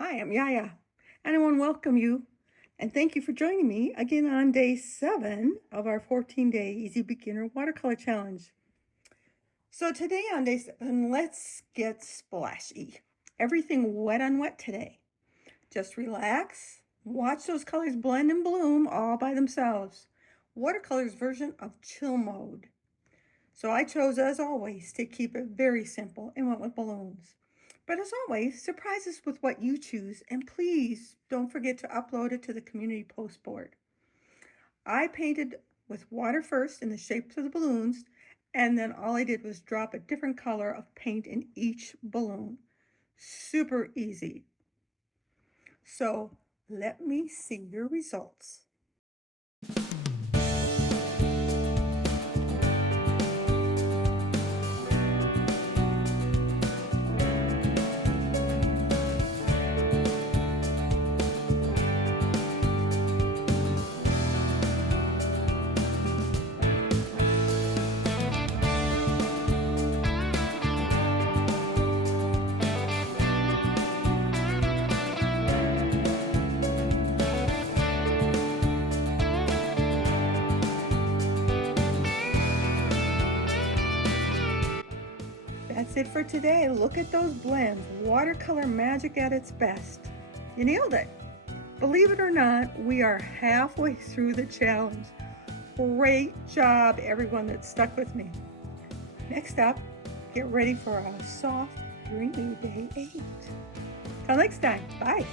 Hi, I'm YaYa, and I want to welcome you and thank you for joining me again on day 7 of our 14-day Easy Beginner Watercolor Challenge. So today on day 7, let's get splashy. Everything wet on wet today. Just relax, watch those colors blend and bloom all by themselves. Watercolor's version of chill mode. So I chose, as always, to keep it very simple and went with balloons. But as always, surprise us with what you choose, and please don't forget to upload it to the community post board. I painted with water first in the shapes of the balloons, and then all I did was drop a different color of paint in each balloon. Super easy. So let me see your results. That's it for today. Look at those blends. Watercolor magic at its best. You nailed it. Believe it or not, we are halfway through the challenge. Great job, everyone that stuck with me. Next up, get ready for a soft, dreamy day 8. Till next time, bye.